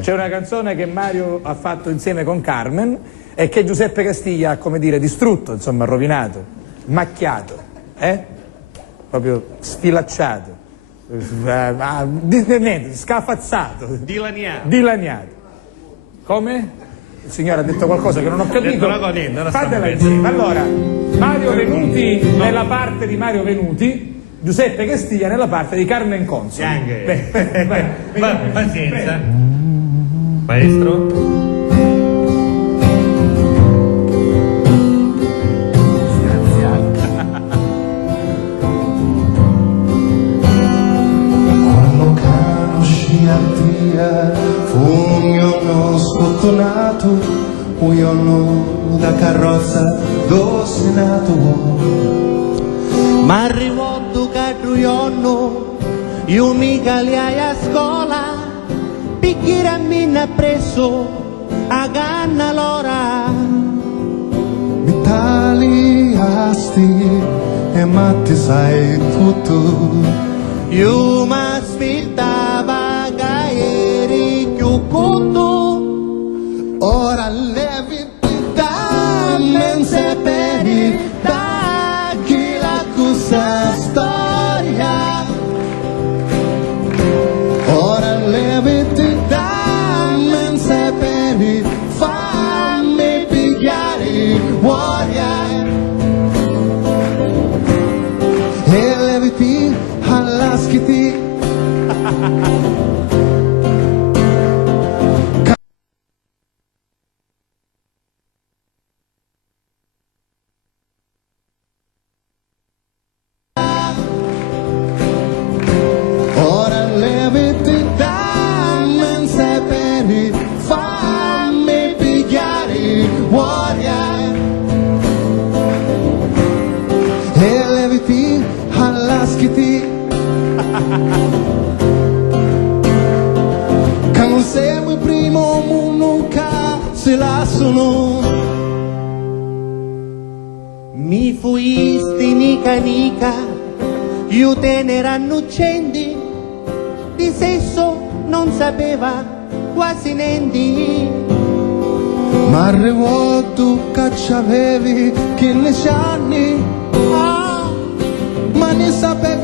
C'è una canzone che Mario ha fatto insieme con Carmen e che Giuseppe Castiglia ha, come dire, distrutto, insomma, rovinato, macchiato, proprio sfilacciato, niente, scafazzato, dilaniato. Come? Il signore ha detto qualcosa che non ho capito. Fatela insieme. Allora, Mario Venuti nella parte di Mario Venuti, Giuseppe Castiglia nella parte di Carmen Consoli. Pazienza. Maestro. Fu un giorno sfortunato, un giorno da carrozza do Senato. Ma arrivò tu che giorno, io mica li hai a scuola, picchiera mi ha preso a ganna l'ora. Vitali asti e matti sai tutto, io mi aspettava. Ora levi da men seperi da chi la cusa storia. Ora levi da men seperi fammi pigliare guardia. E leviti alla schiti. Mi fuisti nica, io te ne rannuccendi, di sesso non sapeva quasi niente. Ma arrivò tu che c'avevi 15 anni, ma ne sapevi